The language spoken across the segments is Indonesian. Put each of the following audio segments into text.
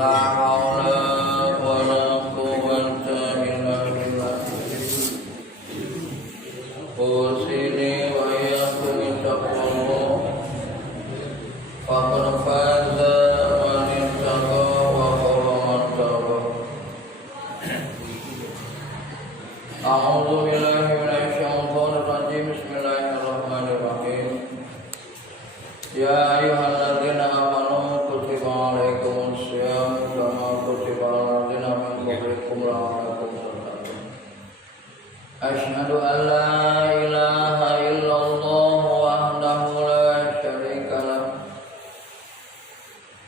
La haula wala quwwata illa billah. Usini wa iyyakum taqullah. Faqad faza man ittaqa wa khaba man taba. A'udzu billahi minasy syaithanir rajim. Bismillahirrahmanirrahim. Ya ayyuhalladzina amanu kutiba alaikumus syiyam kama kutiba alal ladzina min qablikum la'allakum tattaqun. Asyhadu an la ilaha illallah wahdahu la syarika lah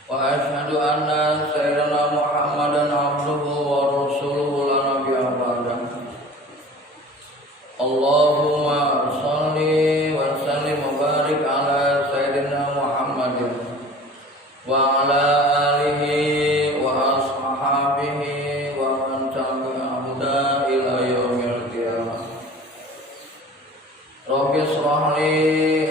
wa asyhadu anna sayyidana Muhammadan abduhu wa rasuluhu la nabiyya ba'dahu. Allahumma shalli wa sallim wa barik ala sayyidina Muhammadin wa ala alihi wa ashabihi wa man tabi'ahum ila yaumil qiyamah. Rabbi shrah li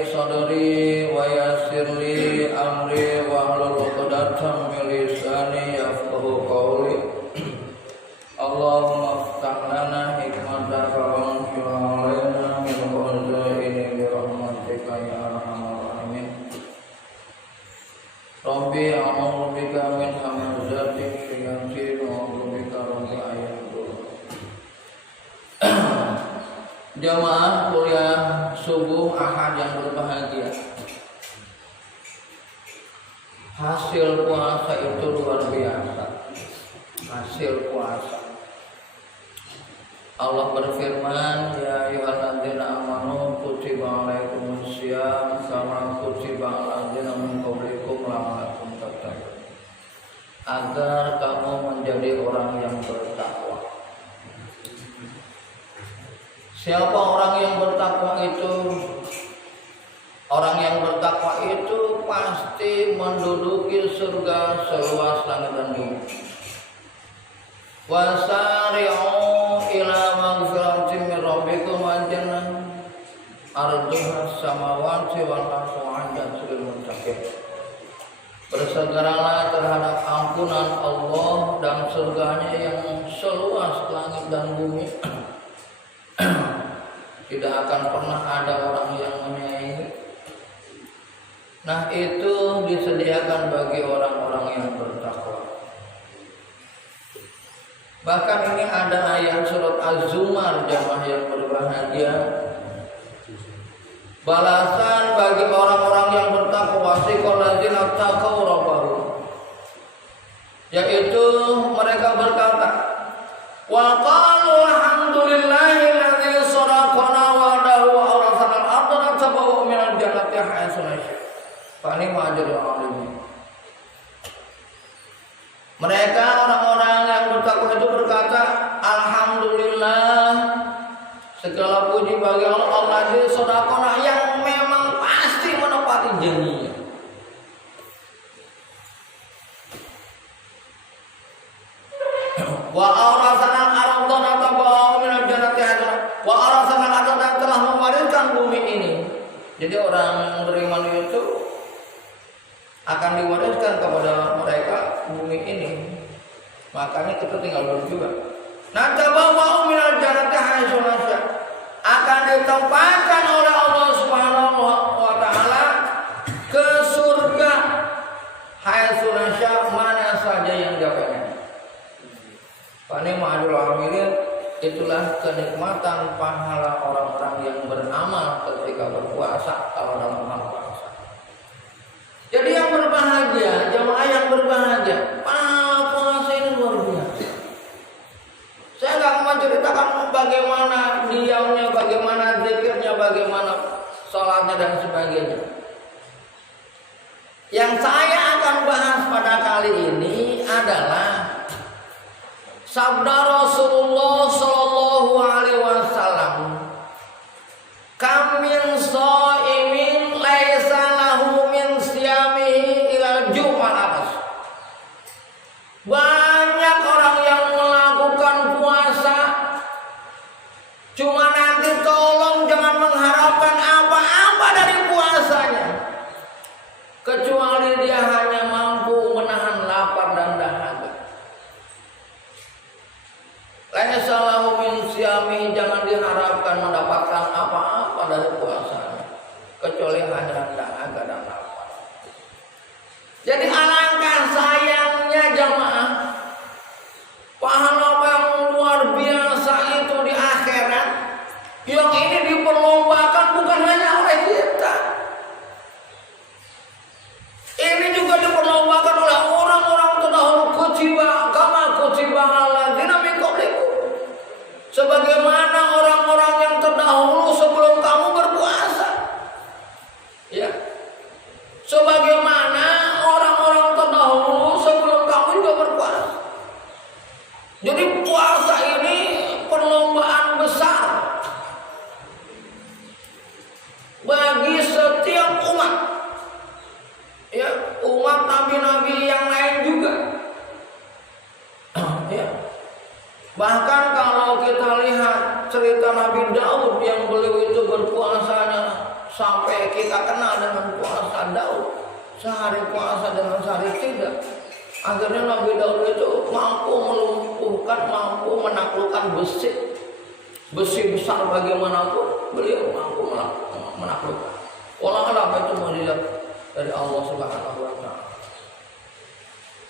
sadri wa yassir li amri wa hlul 'uqdatam min lisani yafqahu qawli. Allahumma iftah lana hikmataka wa anzil alaina min khazaini bi rahmatika ya arhamar rahimin. Rabbi a'udzu bika min hamazati syayatin wa a'udzu bika rabbi ayahdurun. Jamaah kuliah subuh Ahad yang berbahagia. Hasil puasa itu luar biasa. Hasil puasa. Allah berfirman, ya ayyuhalladzina amanu kutiba alaikumus syiyam kama kutiba alal ladzina min qablikum la'allakum tattaqun. Agar kamu menjadi orang yang bertakwa. Siapa orang yang bertakwa itu? Orang yang bertakwa itu pasti menduduki surga seluas langit dan bumi. Wasari'u ila maghfiratin min rabbikum wa jannah arduha samawati wal ardu 'inda lil muttaqin. Bersegeralah terhadap ampunan Allah dan surganya yang seluas langit dan bumi. Tidak akan pernah ada orang yang menyaingi. Nah, itu disediakan bagi orang-orang yang bertakwa. Bahkan ini ada ayat surat Az-Zumar, jamaah yang berbahagia. Balasan bagi orang-orang yang bertakwa, siqal ladzina taqaw rabbahum. Yaitu mereka berkata, wa qalu alhamdulillahi alladzi sadaqana wa'dahu wa awrasana al-ardha natabawwa'u minal jannati haytsu nasha'. Fa ni'ma ajrul 'alimin. Mereka orang-orang yang bertakwa itu berkata, alhamdulillah, segala puji bagi Allah alladzi sadaqana, yang memang pasti menepati janjinya. Wa awrasana al-ardha natabawwa'u minal jannati haytsu wa awrasana al-ardha, dan telah mewariskan bumi ini. Jadi orang beriman itu akan diwariskan kepada mereka bumi ini. Makanya kita tinggal berjuang. Natabawwa'u minal jannati haytsu nasha, akan ditempatkan oleh Allah Subhanahu wa taala ke surga haytsu nasha, mana saja yang dia pengen. Fani ma'ajul amilin, itulah kenikmatan pahala orang-orang yang beramal ketika berpuasa atau dalam hal puasa. Jadi yang berbahagia, jemaah yang berbahagia, puasa ini luar biasa. Saya nggak menceritakan bagaimana diamnya, bagaimana zikirnya, bagaimana sholatnya dan sebagainya. Yang saya akan bahas pada kali ini adalah sabda Rasulullah Sallallahu Alaihi Wasallam, kam min shaimin laisa lahu min siyamihi ilal jum'ah. Banyak orang yang melakukan puasa, cuma nanti tolong jangan mengharapkan apa-apa dari puasanya, kecuali dia hanya mampu menahan lapar dan dahaga. Bahkan kalau kita lihat cerita Nabi Daud yang beliau itu berpuasanya sampai kita kenal dengan puasa Daud, sehari puasa dengan sehari tidak. Akhirnya Nabi Daud itu mampu melumpuhkan, mampu menaklukkan besi besar bagaimanapun beliau mampu menaklukkan. Walau itu mukjizat dari Allah Subhanahu wa Ta'ala.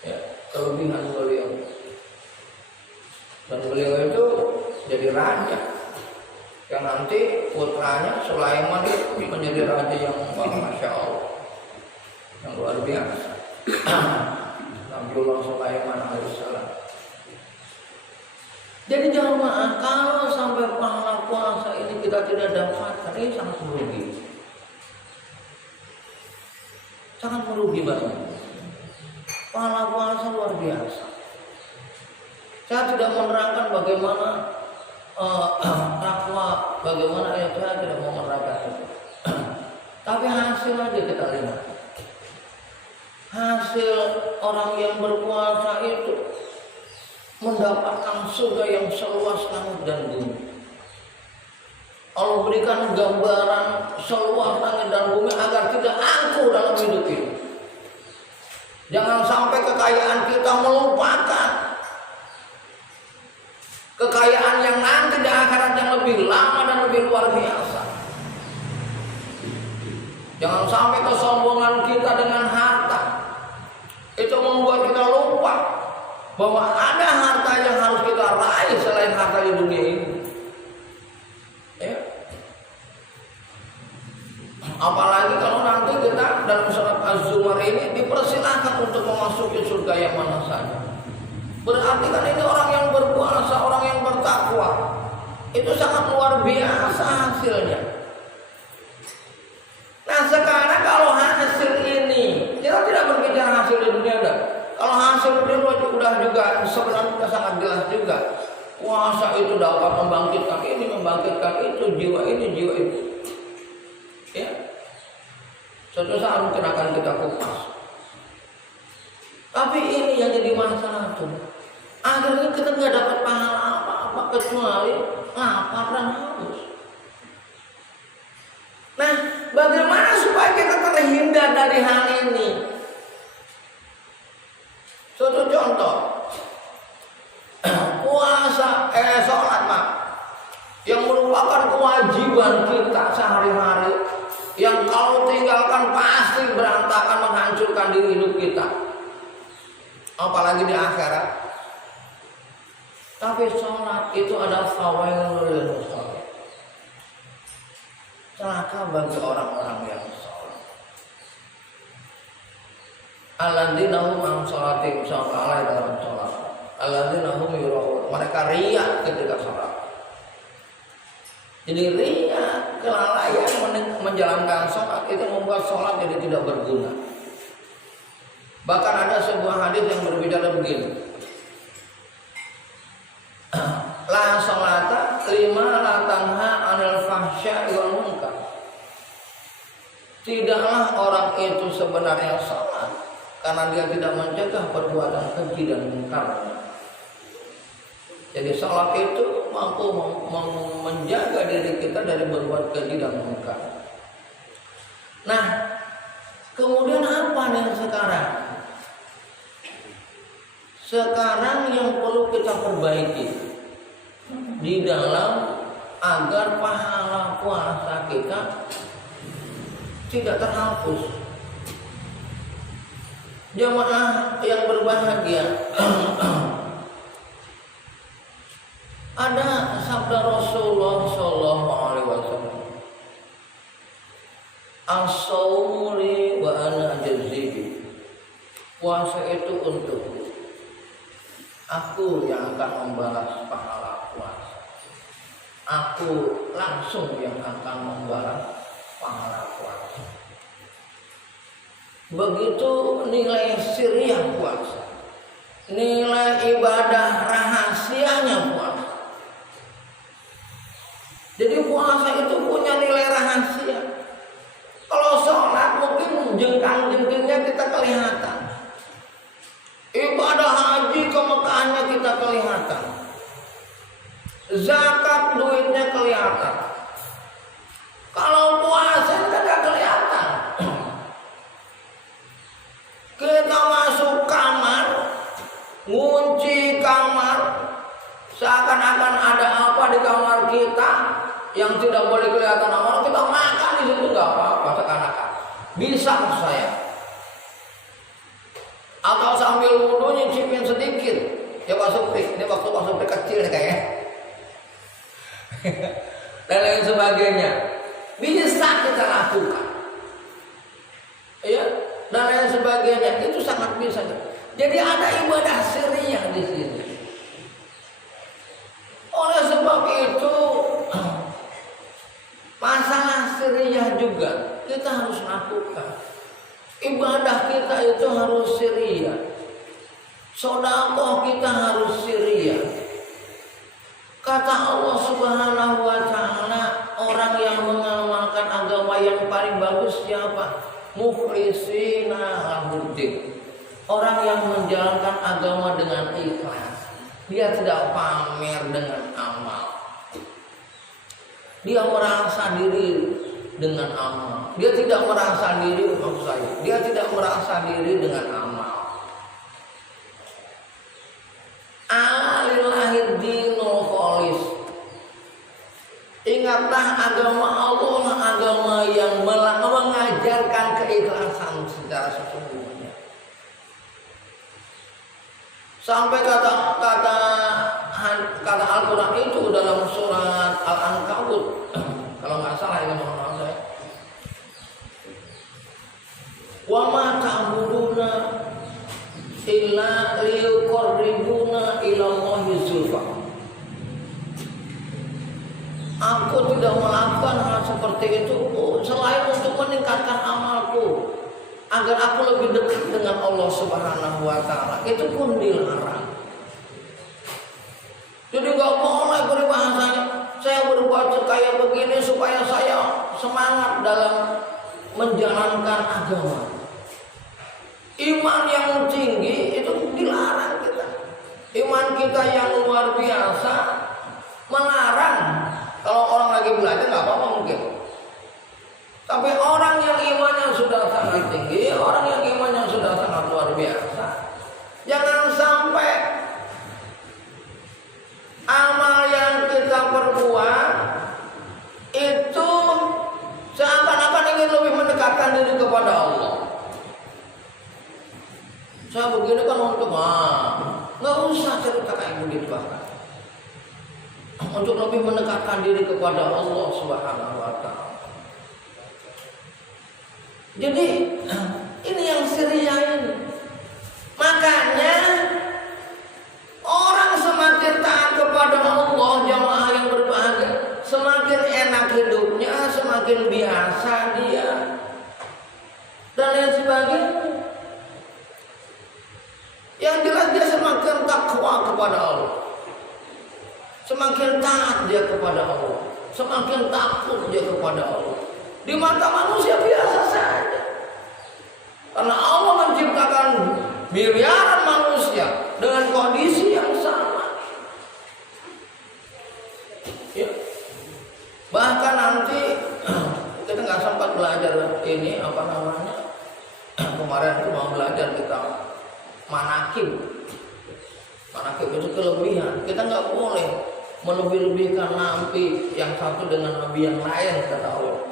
Ya, kelebihan beliau. Dan beliau itu jadi raja. Yang nanti putranya Sulaiman itu menjadi raja yang masya Allah, yang luar biasa. Nabiullah Sulaiman alaihissalam. Jadi jamaah, kalau sampai pahala puasa ini kita tidak dapatkan, ini sangat merugi. Sangat merugi banget. Pahala puasa luar biasa. Saya tidak menerangkan bagaimana takwa, bagaimana saya tidak mau menerangkan itu. Tapi hasil aja kita lihat. Hasil orang yang berpuasa itu mendapatkan surga yang seluas langit dan bumi. Allah berikan gambaran seluas langit dan bumi agar tidak angkuh dalam hidup ini. Jangan sampai kekayaan kita melupakan kekayaan yang nanti di akhirat yang lebih lama dan lebih luar biasa. Jangan sampai kesombongan kita dengan harta itu membuat kita lupa bahwa ada harta yang harus kita raih selain harta di dunia ini. Ya. Apalagi kalau nanti kita dalam surat Az-Zumar ini dipersilahkan untuk memasuki surga yang mana saja. Berarti kan ini orang yang berpuasa, orang yang bertakwa, itu sangat luar biasa hasilnya. Nah sekarang kalau hasil ini, kita tidak berbicara hasil di dunia dah. Kalau hasil di dunia sudah juga sebenarnya sangat jelas juga. Puasa itu dapat membangkitkan ini, membangkitkan itu, jiwa ini, jiwa itu. Ya, suatu saat mungkin akan kita kupas. Tapi ini yang jadi masalah tuh. Akhirnya kita nggak dapat pahala apa-apa kecuali lapar dan haus. Nah, bagaimana supaya kita terhindar dari hal ini? Suatu contoh, sholat yang merupakan kewajiban kita sehari-hari, yang kalau tinggalkan pasti berantakan, menghancurkan diri hidup kita, apalagi di akhirat. Tapi sholat itu ada fawailul lil musallin. Celaka bagi orang-orang yang sholat. Alladzina hum an sholatihim sahun dalam sholat. Alladzina hum yura'un. Mereka riya ketika sholat. Jadi riya, kelalaian menjalankan sholat itu membuat sholat jadi tidak berguna. Bahkan ada sebuah hadis yang berbicara begini. La sholata lima la tanha anil fahsya'i wal munkar. Tidaklah orang itu sebenarnya sholat karena dia tidak mencegah perbuatan keji dan mungkar. Jadi sholat itu mampu menjaga diri kita dari berbuat keji dan mungkar. Nah, kemudian apa nih sekarang? Sekarang yang perlu kita perbaiki di dalam agar pahala puasa kita tidak terhapus. Jamaah yang berbahagia, ada sabda Rasulullah SAW, as-shaumu li wa ana ajzihi. Puasa itu untukku, aku yang akan membalas pahala puasa. Aku langsung yang akan membalas pahala puasa. Begitu nilai sirriyah puasa, nilai ibadah rahasianya puasa. Jadi puasa itu punya nilai rahasia. Kalau sholat mungkin jengkang-jengkingnya kita kelihatan. Ibadah haji ke Mekahnya kita kelihatan. Zakat duitnya kelihatan. Kalau puasa tidak kelihatan. Kita masuk kamar, ngunci kamar, seakan-akan ada apa di kamar kita yang tidak boleh kelihatan amal, kita makan di situ nggak apa-apa seakan-akan. Bisa saya. Atau sambil wudhu nyicipin sedikit. Ya Pak Supri, ini waktu Pak Supri kecil nih kayaknya. Dan lain sebagainya. Bisa kita lakukan. Ya, dan lain sebagainya. Itu sangat bisa. Jadi ada ibadah sirriyah di sini. Oleh sebab itu, masalah sirriyah juga kita harus lakukan. Ibadah kita itu harus sirriyah. Sedekah kita harus sirriyah. Kata Allah Subhanahu wa taala, orang yang mengamalkan agama yang paling bagus siapa? Mukhlishina lahuddin. Orang yang menjalankan agama dengan ikhlas. Dia tidak pamer dengan amal. Dia merasa diri dengan amal. Dia tidak merasa diri, maksud saya, dia tidak merasa diri dengan amal. Alillahid dinul khalis. Ingatlah agama Allah, agama yang mengajarkan keikhlasan secara sesungguhnya. Sampai kata Al-Quran itu dalam surat Al-Ankabut, kalau nggak salah ini mohon saya. Wa ma ta'buduna illa liyuqarribuna ila Allahi zulfa. Aku tidak melakukan hal seperti itu selain untuk meningkatkan amalku agar aku lebih dekat dengan Allah Subhanahu wa taala. Itu pun dilarang. Jadi nggak boleh berbahasanya saya berbuat kayak begini supaya saya semangat dalam menjalankan agama. Iman yang tinggi itu dilarang kita. Iman kita yang luar biasa melarang. Kalau orang lagi belajar nggak apa-apa mungkin. Tapi orang yang imannya sudah sangat tinggi, orang yang imannya sudah sangat luar biasa, jangan sampai amal yang kita perbuat itu seakan-akan ingin lebih mendekatkan diri kepada Allah. Saya begini kan untuk nggak usah cerita kayak begitu bahkan. Untuk lebih mendekatkan diri kepada Allah Subhanahu wa taala. Jadi ini yang sirriyah ini. Makanya orang semakin taat kepada Allah, jamaah yang berbahagia, semakin enak hidupnya, semakin biasa dia dan lain sebagainya. Yang jelas dia semakin takwa kepada Allah. Semakin taat dia kepada Allah, semakin takut dia kepada Allah. Di mata manusia biasa saja. Karena Allah menciptakan miliaran manusia dengan kondisi yang sama. Ya. Bahkan nanti kita nggak sempat belajar ini apa namanya. Kemarin itu mau belajar kita manakib. Manakib itu kelebihan. Kita nggak boleh melebih-lebihkan nabi yang satu dengan nabi yang lain, kata Allah.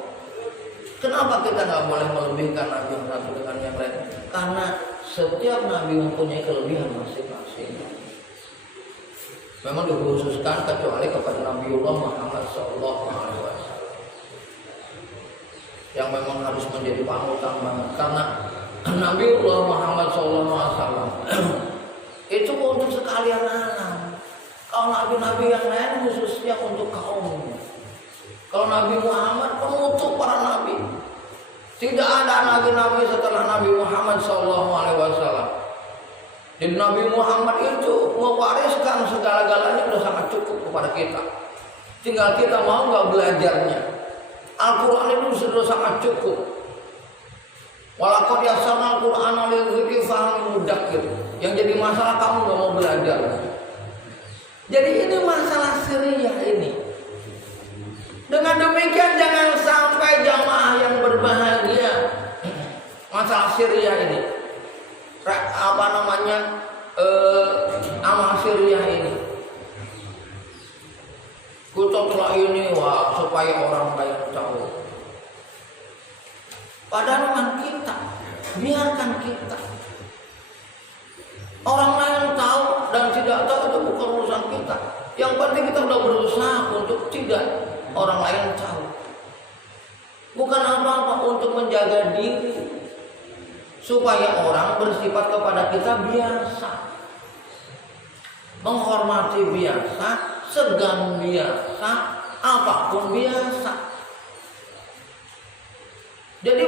Kenapa kita nggak boleh melebihkan nabi yang satu dengan yang lain? Karena setiap nabi mempunyai kelebihan masing-masing. Memang dikhususkan kecuali kepada Nabiullah Muhammad SAW yang memang harus menjadi panutan banget. Karena Nabiullah Muhammad SAW itu untuk sekalian alam. Kalau nabi-nabi yang lain khususnya untuk kaumnya. Kalau Nabi Muhammad penutup para nabi. Tidak ada nabi-nabi setelah Nabi Muhammad SAW. Dan Nabi Muhammad itu mewariskan segala-galanya sudah sangat cukup kepada kita. Tinggal kita mau nggak belajarnya. Al-Quran itu sudah sangat cukup. Walaqad yassarna al-Qur'ana lidzikri fahal mudakkir. Yang jadi masalah kamu nggak mau belajar. Jadi ini masalah Syria ini. Dengan demikian jangan sampai jamaah yang berbahagia masalah Syria ini, amal Syria ini, kita telah ini supaya orang lain tahu. Padahal dengan kita, biarkan kita. Orang lain tahu dan tidak tahu itu bukan urusan kita. Yang penting kita sudah berusaha untuk tidak orang lain tahu. Bukan apa-apa untuk menjaga diri supaya orang bersifat kepada kita biasa, menghormati biasa, segan biasa, apapun biasa. Jadi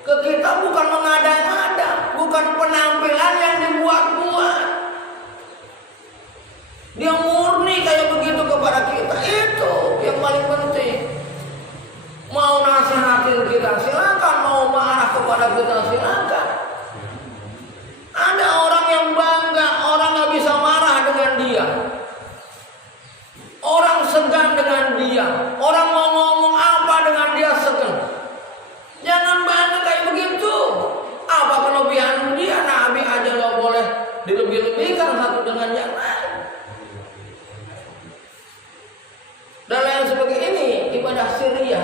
ke kita bukan mengada-ngada, bukan penampilan yang dibuat-buat. Dia murni kayak begitu kepada kita, itu yang paling penting. Mau nasihatin kita silakan, mau marah kepada kita silakan. Ada orang yang bangga, orang gak bisa marah dengan dia, orang segan dengan dia, orang mau ngomong apa dengan dia segan. Jangan bangga kayak begitu. Apa kelebihan dia? Nabi aja gak boleh dilebih-lebihkan satu dengan yang lain. Dan lain sebagainya. Ini ibadah Syria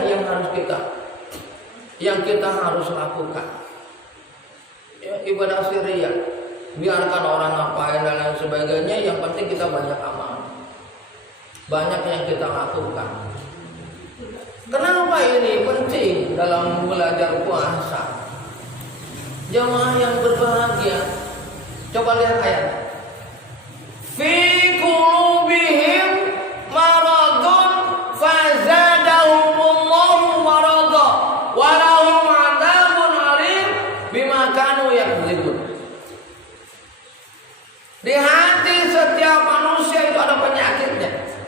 yang kita harus lakukan. Ya, ibadah Syria. Biarkan orang ngapain dan lain sebagainya. Yang penting kita banyak amal, banyak yang kita lakukan. Kenapa ini penting dalam belajar puasa? Jamaah yang berbahagia, coba lihat ayat. Fi qulubihim maradun fazadahumullahu marada wa lahum adzabun alim bima kanu yakdzibun. Di hati setiap manusia itu ada penyakitnya.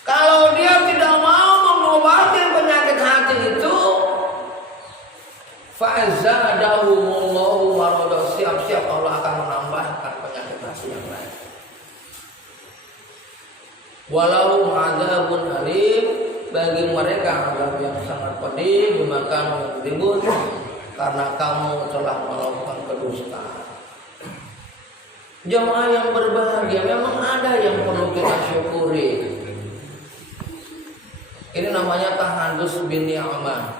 Kalau dia tidak mau mengobati penyakit hati itu, fa'zadahumullahu marada, siap-siap Allah akan menambahkan penyakit hati yang lain. Walau adzabun alim, bagi mereka azab yang sangat pedih, dimakan yang ribut, karena kamu telah melakukan kedustaan. Jamaah yang berbahagia, memang ada yang perlu kita syukuri. Ini namanya tahadus bin ni'mah.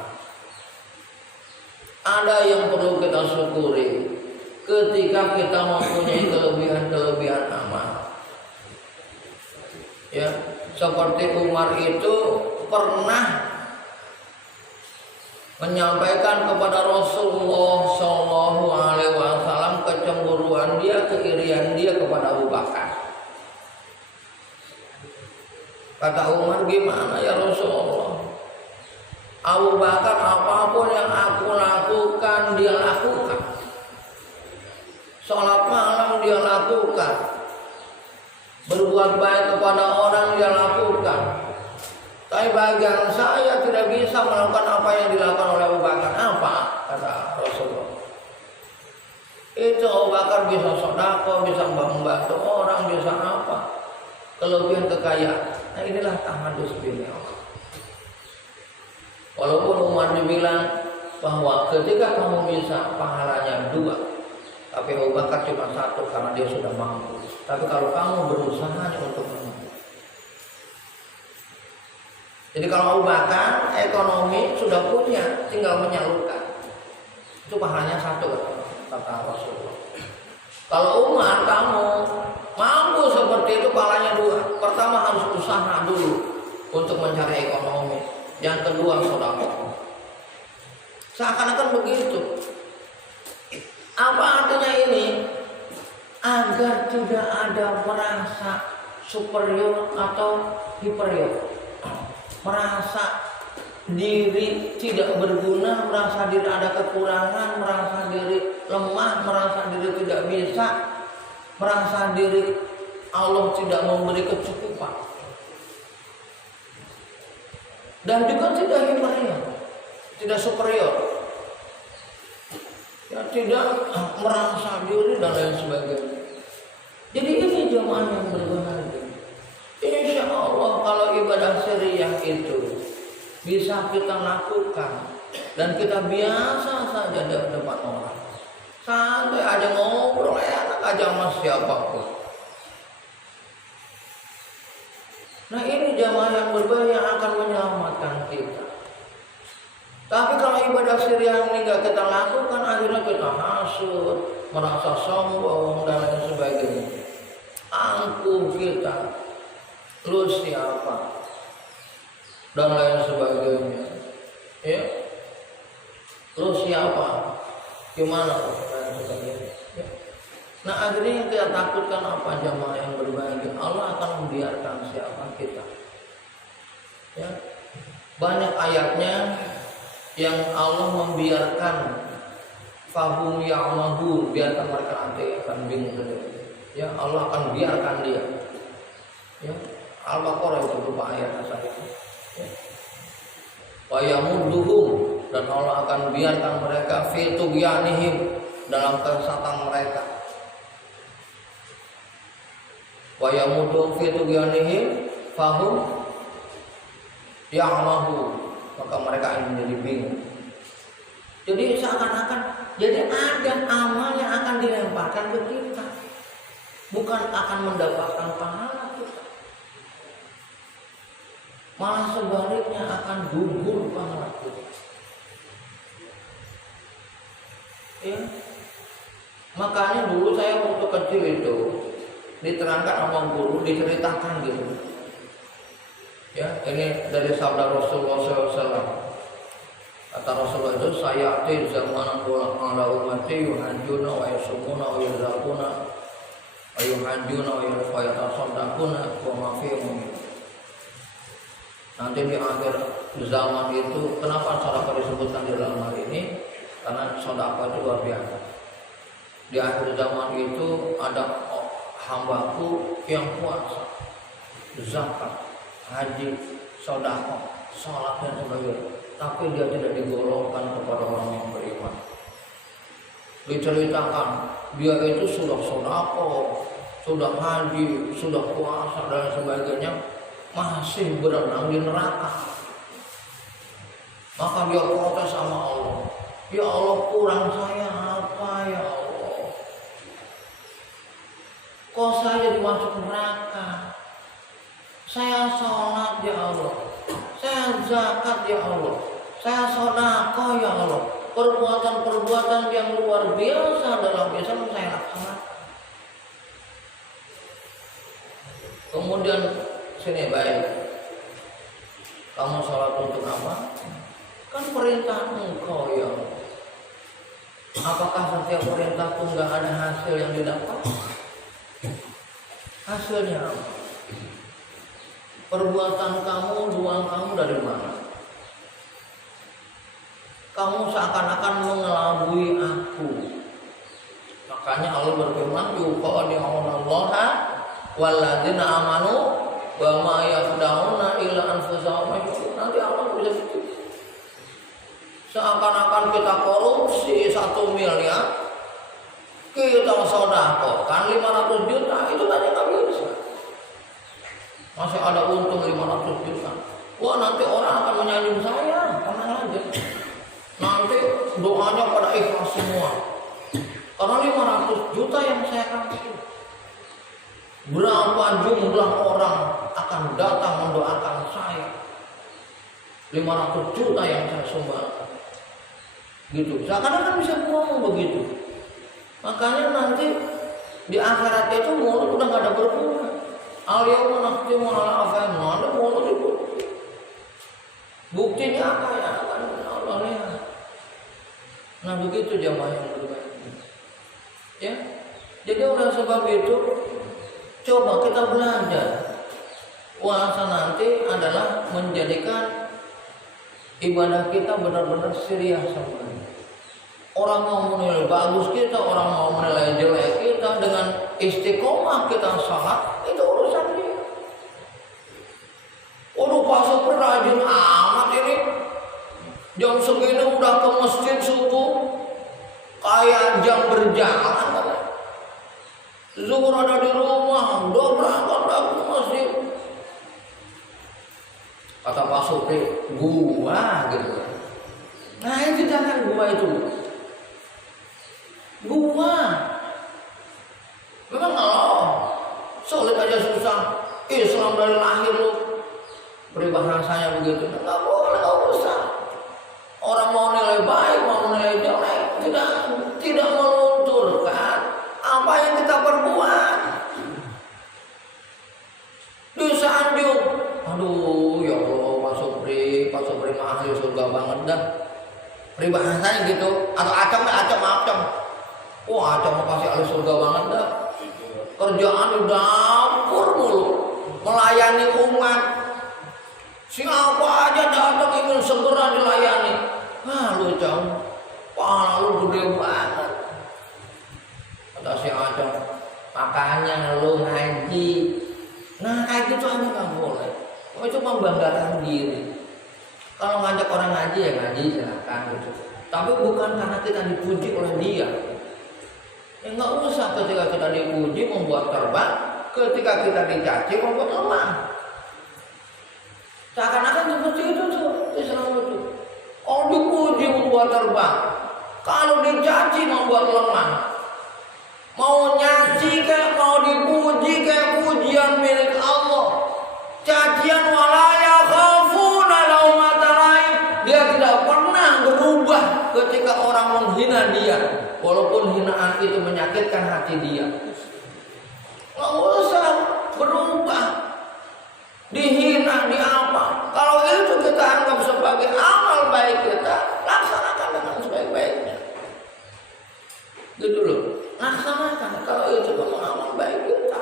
Ada yang perlu kita syukuri ketika kita mempunyai kelebihan-kelebihan amal. Ya, seperti Umar itu pernah menyampaikan kepada Rasulullah SAW kecemburuan dia, keirian dia kepada Abu Bakar. Kata Umar, gimana ya Rasulullah? Abu Bakar apapun yang aku lakukan, dia lakukan. Sholat malam dia lakukan. Berbuat baik kepada orang dia lakukan. Tapi bagian saya tidak bisa melakukan apa yang dilakukan oleh Abu Bakar. Apa? Kata Rasulullah. Itu Abu Bakar bisa sedekah, bisa membantu orang, bisa apa? Kelebihan kekayaan. Nah inilah tahadus bin ni'mah. Walaupun Umar dibilang bahwa ketika kamu bisa pahalanya 2, tapi Abu Bakar cuma 1 karena dia sudah mampu. Tapi kalau kamu berusaha untuk mampu. Jadi kalau Abu Bakar ekonomi sudah punya, tinggal menyalurkan, itu pahalanya 1 kata Rasulullah. Kalau Umar kamu mampu seperti itu, pahalanya 2. Pertama harus usaha dulu untuk mencari ekonomi. Yang kedua sedekah. Seakan-akan begitu. Apa artinya ini? Agar tidak ada merasa superior atau inferior, merasa diri tidak berguna, merasa diri ada kekurangan, merasa diri lemah, merasa diri tidak bisa, merasa diri Allah tidak memberi kecukupan, dan juga tidak inferior, tidak superior, ya tidak merasa diri dan lain sebagainya. Jadi jemaah yang berbahagia. Insya Allah kalau ibadah syariah itu bisa kita lakukan dan kita biasa saja di depan orang, santai aja ngobrol enak aja sama siapapun. Nah ini jamaah yang berbahaya yang akan menyelamatkan kita. Tapi kalau ibadah syariah ini nggak kita lakukan, akhirnya kita hasud, merasa sombong dan lain sebagainya. Angkuh kita, lu siapa, dan lain sebagainya. Ya, lu siapa, gimana, dan sebagainya. Ya. Nah akhirnya yang kita takutkan apa jamaah yang berbahagia, Allah akan membiarkan siapa kita. Ya. Banyak ayatnya yang Allah membiarkan fahum ya'mahun, biarkan mereka nanti akan bingung. Ya Allah akan biarkan dia. Ya, Al-Baqarah itu berupa ayat saya. Ya. Wa yamudduhum, dan Allah akan biarkan mereka fi tughyanihim, dalam kesesatan mereka. Wa yamudduhum fi tughyanihim fahum ya'mahun, maka mereka akan menjadi bingung. Jadi seakan-akan jadi ada amal yang akan dilemparkan ke kita, bukan akan mendapatkan pahala kita, malah sebaliknya akan gugur pahala kita. Ya. Makanya dulu saya waktu kecil itu diterangkan sama guru, diceritakan gitu. Ya, ini dari sabda Rasulullah SAW. Kata Rasulullah itu, saya ati zaman ala ummati yuhajjuna wa yasumuna wa yazakuna wa yuhajjuna wa yatasaddaquna wa ma fihim. Nanti di akhir zaman itu, kenapa sedekah disebutkan di dalam hal ini? Karena sedekah itu luar biasa. Di akhir zaman itu ada hambaku yang puasa, zakat, haji, sedekah, salat dan sebagainya, tapi dia tidak digolongkan kepada orang yang beriman. Diceritakan dia itu sudah sedekah, sudah haji, sudah puasa dan sebagainya, masih berenang di neraka. Maka dia protes sama Allah, ya Allah, kurang saya apa ya Allah, kok saya dimasuk neraka? Saya sholat ya Allah, saya zakat ya Allah, saya sedekah ya Allah, perbuatan-perbuatan yang luar biasa dalam Islam saya laksanakan. Kemudian sini baik, kamu sholat untuk apa? Kan perintah engkau ya Allah. Apakah setiap perintah pun nggak ada hasil yang didapat? Hasilnya apa? Perbuatan kamu, doang kamu dari mana? Kamu seakan-akan mengelabui aku. Makanya Allah berfirman, yuqadi'unallaha walladzina amanu wa ma yakhda'una illa anfusahum. Nanti Allah bisa gitu. Seakan-akan kita korupsi 1 miliar, kita sedekahkan 500 juta, itu tadi nggak bisa. Masih ada untung 500 juta. Wah, nanti orang akan menyanjung saya, tenang aja. Nanti doanya pada ikhlas semua. Karena 500 juta yang saya kasih. Berapa jumlah orang akan datang mendoakan saya? 500 juta yang saya sumbangkan. Gitu. Seakan-akan bisa ngomong begitu. Makanya nanti di akhirat itu mulut udah nggak ada berguna. Al-yawma nakhtimu ala afwahihim, ada mulut itu. Buktinya apa ya? Akan Allah lihat. Nah begitu jamaah yang berbahagia. Ya. Jadi oleh sebab itu coba kita belajar. Puasa nanti adalah menjadikan ibadah kita benar-benar syariah sama. Orang mau menilai bagus kita, orang mau menilai jelek kita, dengan istiqomah kita salat, itu urusan dia. Waduh, puasa rajin amat ini. Jam segini udah ke masjid subuh, kayak jam berjalan. Zuhur ada di rumah, gua gitu. Nah itu jangan gua itu. Gua. Memang sulit aja susah. Islam dari lahir lu peribahasanya begitu. Nggak boleh, nggak usah. Orang mau nilai baik, mau nilai jelek, tidak melunturkan apa yang kita perbuat. Disanjung, aduh ya Allah, Pak Sobri mah ahli surga banget dah. Peribahasanya gitu, atau acam. Wah acam pasti ahli surga banget dah. Kerjaan di dapur mulu, melayani umat. Siapa aja datang ingin segera dilayani. Lu Cang, pahala lu gede banget. Kata si Acang, makanya lu ngaji. Nah kayak gitu aja gak boleh. Itu membanggakan diri. Kalau ngajak orang ngaji ya ngaji silakan gitu. Tapi bukan karena kita dipuji oleh dia. Ya nggak usah ketika kita dipuji membuat terbang, ketika kita dicaci membuat lemah. Seakan-akan seperti itu tuh Islam itu. Oh dipuji membuat terbang, kalau dicaci membuat lemah. Mau nyaci kayak mau dipuji kayak pujian milik Allah. Cacian walaya khafuna laumata laim. Dia tidak pernah berubah ketika orang menghina dia, walaupun hinaan itu menyakitkan hati dia. Nggak usah berubah. Dihina, di apa? Kalau itu kita anggap sebagai amal baik kita, laksanakan dengan sebaik-baiknya. Gitu loh, laksanakan. Kalau itu memang amal baik kita.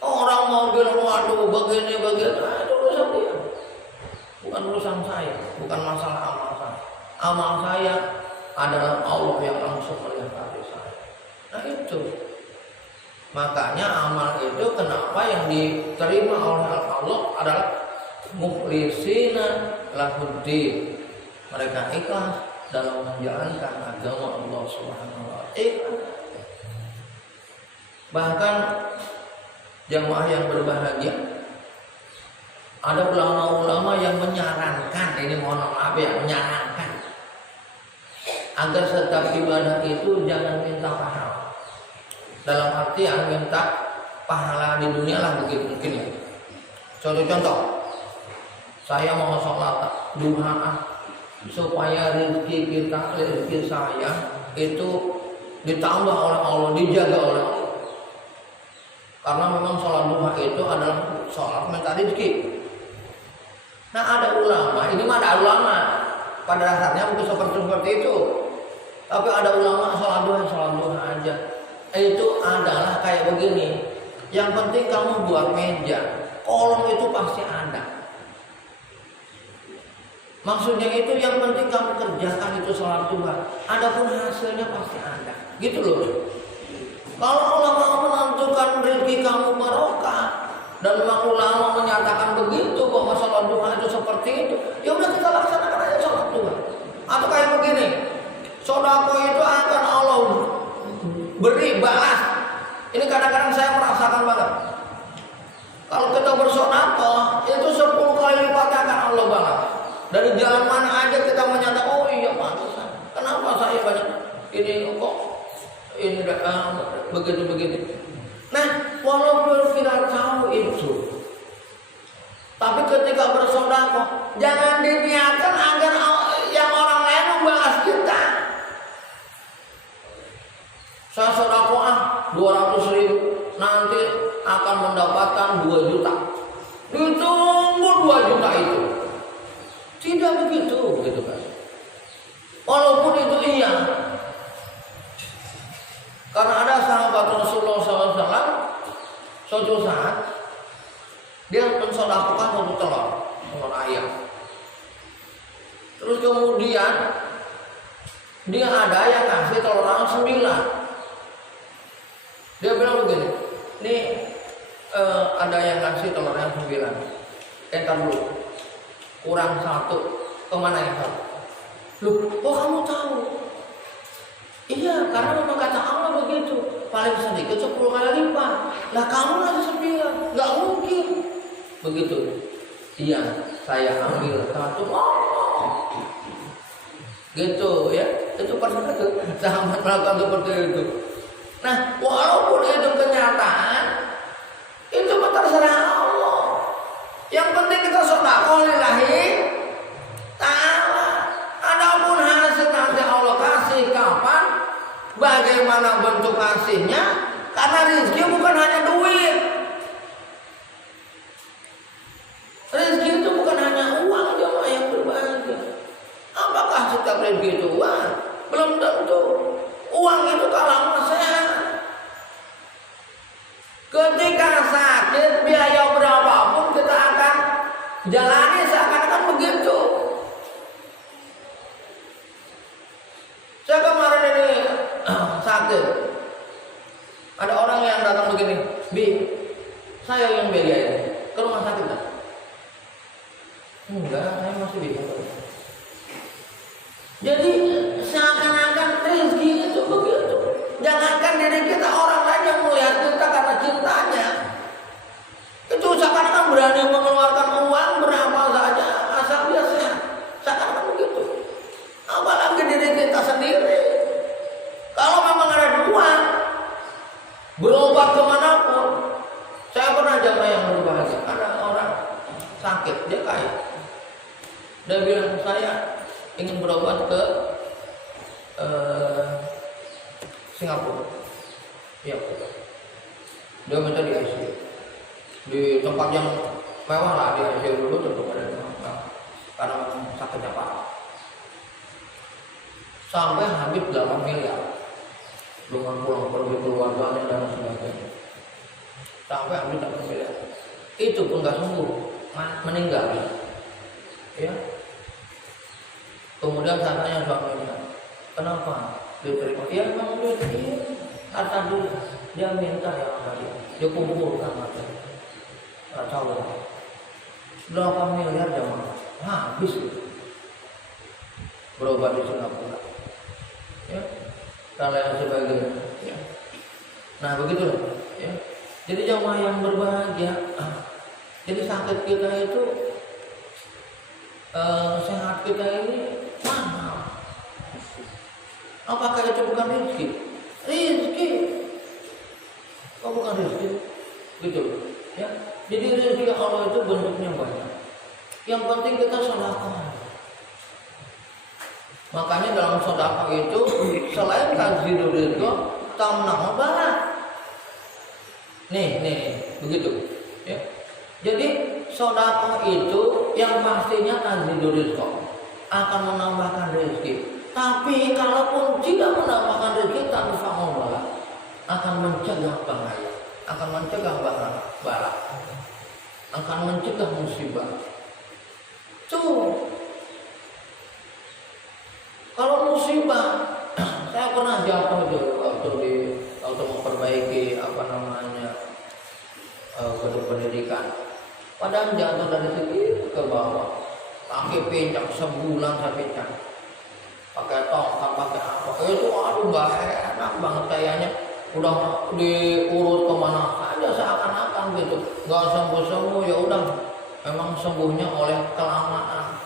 Orang mau bilang waduh begini, itu urusan dia. Bukan urusan saya, bukan masalah amal saya. Amal saya adalah Allah yang langsung melihat hati saya. Nah itu. Makanya amal itu kenapa yang diterima oleh Allah adalah mukhlisina lahuddin. Mereka ikhlas dalam menjalankan agama Allah Subhanahu wa taala. Bahkan jamaah yang berbahagia, ada ulama-ulama yang menyarankan, ini mohon maaf ya, menyarankan agar setiap ibadah itu jangan minta pahala. Dalam artian minta pahala di dunia lah begitu mungkin ya. Contoh, saya mau sholat duha supaya rezeki saya itu ditambah oleh Allah, dijaga oleh Allah. Karena memang sholat duha itu adalah sholat minta rezeki. Nah ada ulama, ini mah ada ulama pada dasarnya bukan seperti itu. Tapi ada ulama sholat duha aja. Itu adalah kayak begini. Yang penting kamu buat meja, kolom itu pasti ada. Maksudnya itu yang penting kamu kerjakan itu sholat duha. Adapun hasilnya pasti ada. Gitu loh. Kalau Allah mau menentukan rezeki kamu barokah, dan memang ulama menyatakan begitu bahwa sholat duha itu seperti itu, ya udah kita laksanakan aja sholat duha. Atau kayak begini, sodako itu akan Allah beri balas. Ini kadang-kadang saya merasakan banget. Kalau kita bersodako itu 10 kali lipatnya akan Allah balas. Dari jalan mana aja kita menyatakan, oh iya pantesan. Kenapa saya banyak ini kok ini begitu. Nah, walaupun kita tahu itu, tapi ketika bersodako jangan diniatkan agar yang orang lain membalas kita. Saya sodako 200.000 nanti akan mendapatkan 2 juta. Ditunggu 2 juta itu. Tidak begitu kan. Walaupun itu iya. Karena ada sahabat Rasulullah SAW, suatu saat dia mensodakokan 1 telur ayam. Terus kemudian dia ada yang kasih telur ayam 9. Dia bilang begini, nih ada yang ngasih telur ayam 9. Entar dulu, kurang 1, kemana yang 1? Loh, kok kamu tahu? Iya, karena memang kata Allah begitu. Paling sedikit 10 kali lipat. Lah kamu ngasih 9, nggak mungkin. Begitu. Iya, saya ambil satu, gitu ya. Itu pernah tuh sahabat melakukan seperti itu. Nah, walaupun itu kenyataan, itu terserah Allah. Yang penting kita sedekah lillahi ta'ala. Adapun hasil nanti Allah kasih kapan, bagaimana bentuk kasihnya, karena rezeki bukan hanya duit. Rezeki itu bukan hanya uang jemaah yang berbahagia. Apakah setiap rezeki itu uang? Belum tentu. Uang itu kalau sehat. Ketika sakit, biaya berapapun kita akan jalani seakan-akan begitu. Saya kemarin ini sakit. Ada orang yang datang begini, Bi, saya yang biayain. Ke rumah sakit kan? Enggak, saya masih bingung. Jadi seakan-akan rezeki itu begitu. Jangankan diri kita, orang lain yang melihat kita karena cintanya, itu seakan-akan berani mengeluarkan uang berapa saja asal dia sehat. Seakan-akan begitu. Apalagi diri kita sendiri. Kalau memang ada uang, berobat kemanapun. Saya pernah jamaah yang berbahagia. Ada orang sakit, dia kaya. Dia bilang, saya ingin berobat ke Singapura. Ya, dia minta di ICU, di tempat yang mewah lah, di ICU dulu tentu karena sakitnya parah. Sampai habis 8 miliar dengan pulang pergi keluarganya dan sebagainya. Sampai habis 8 miliar. Itu pun gak sembuh, meninggal. Ya. Kemudian saya tanya suaminya, kenapa diterima? Ya memang dia harta dulu, dia minta yang tadi, dia kumpulkan aja. Gak tahu lah. 8 miliar jamaah, habis berobat di Singapura. Ya, dan lain sebagainya. Ya. Nah begitu ya. Jadi jamaah yang berbahagia. Jadi sakit kita itu, sehat kita ini mahal. Apakah itu bukan rezeki? Rezeki. Oh bukan rezeki. Gitu. Ya. Jadi rezeki Allah itu bentuknya banyak. Yang penting kita sedekah. Makanya dalam sedekah itu selain tajidul rizq, tamna'u barak. Nih, begitu. Ya. Jadi sedekah itu yang pastinya tajidul rizq, akan menambahkan rezeki. Tapi kalaupun tidak menambahkan rezeki, tanfa'u barak, akan mencegah bahaya, akan mencegah balak, akan mencegah musibah. Tuh. Kalau musibah, saya pernah jatuh waktu memperbaiki gedung pendidikan. Padahal jatuh dari segi ke bawah, pakai pincang sebulan saya pincang, pakai tongkat, pakai apa? Itu aduh nggak enak banget kayaknya. Udah diurut kemana saja seakan-akan gitu, nggak sembuh ya udah. Memang sembuhnya oleh kelamaan.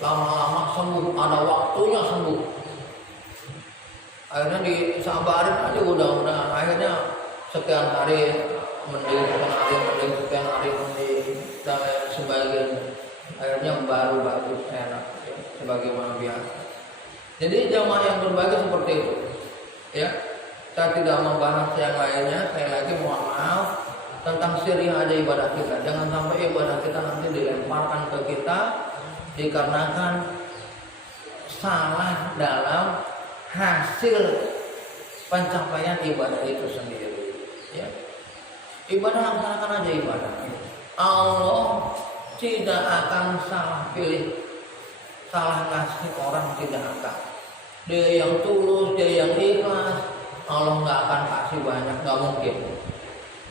Lama-lama sembuh, ada waktunya sembuh. Akhirnya disabarin aja udah akhirnya sekian hari mending sekian hari dan sebagainya. Akhirnya baru bagus enak ya, sebagaimana biasa. Jadi jamaah yang berbagi seperti itu. Ya, saya tidak membahas yang lainnya. Saya lagi mohon maaf tentang sirih aja ibadah kita. Jangan sampai ibadah kita nanti dilemparkan ke kita dikarenakan salah dalam hasil pencapaian ibadah itu sendiri. Ya. Ibadah laksanakan aja ibadah. Allah tidak akan salah pilih, salah ngasih orang tidak akan. Dia yang tulus, dia yang ikhlas, Allah nggak akan kasih banyak, nggak mungkin.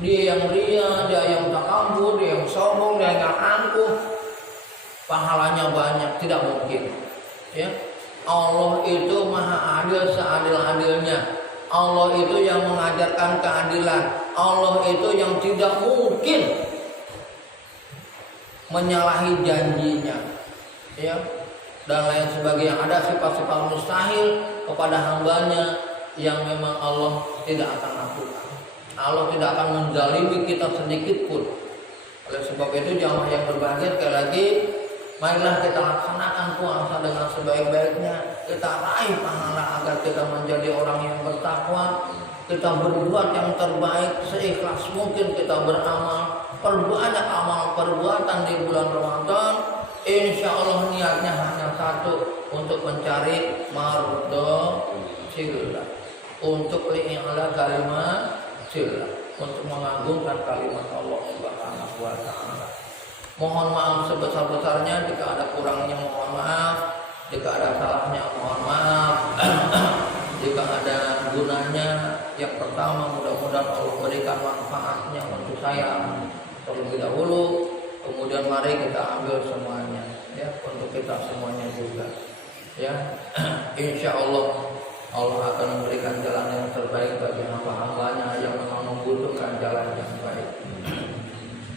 Dia yang ria, dia yang takabur, dia yang sombong, dia yang angkuh, pahalanya banyak, tidak mungkin. Ya, Allah itu maha adil seadil-adilnya. Allah itu yang mengajarkan keadilan. Allah itu yang tidak mungkin menyalahi janjinya, ya, dan lain sebagainya. Ada sifat-sifat mustahil kepada hambanya yang memang Allah tidak akan lakukan. Allah tidak akan menzalimi kita sedikit pun. Oleh sebab itu jamaah yang berbahagia, sekali lagi, marilah kita laksanakan puasa dengan sebaik-baiknya. Kita raih pahala agar kita menjadi orang yang bertakwa. Kita berbuat yang terbaik seikhlas mungkin, kita beramal, perbanyak amal perbuatan di bulan Ramadan. Insya Allah niatnya hanya satu, untuk mencari mardhatillah, untuk li'ila kalimat sillah, untuk mengagungkan kalimat Allah Subhanahu wa ta'ala. Mohon maaf sebesar-besarnya jika ada kurangnya, mohon maaf. Jika ada salahnya, mohon maaf. Jika ada gunanya, yang pertama mudah-mudahan Allah berikan manfaatnya untuk saya terlebih dahulu. Kemudian mari kita ambil semuanya, ya, untuk kita semuanya juga, ya. Insya Allah Allah akan memberikan jalan yang terbaik bagi hamba-hambanya yang memang membutuhkan jalan yang baik.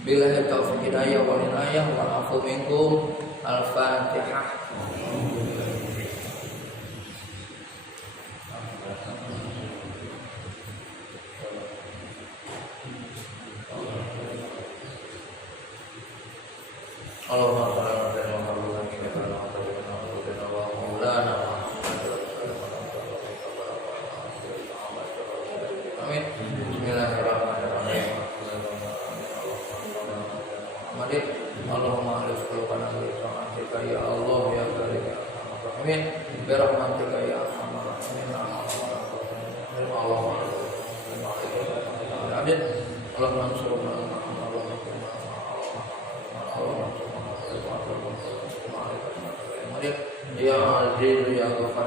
Billahi taufiq hidayah wal inayah wal afu minkum. Al-Fatihah. Allahumma shalli ala Muhammad. Amin. Bismillahirrahmanirrahim. Allahumma alif qulubana bi rahmatika ya Allah ya karim ya rahman. Amin. Bi rahmatika ya arhamar rahimin. Allahumma amin. Allahumma ansurna ya Aziz ya Ghafar.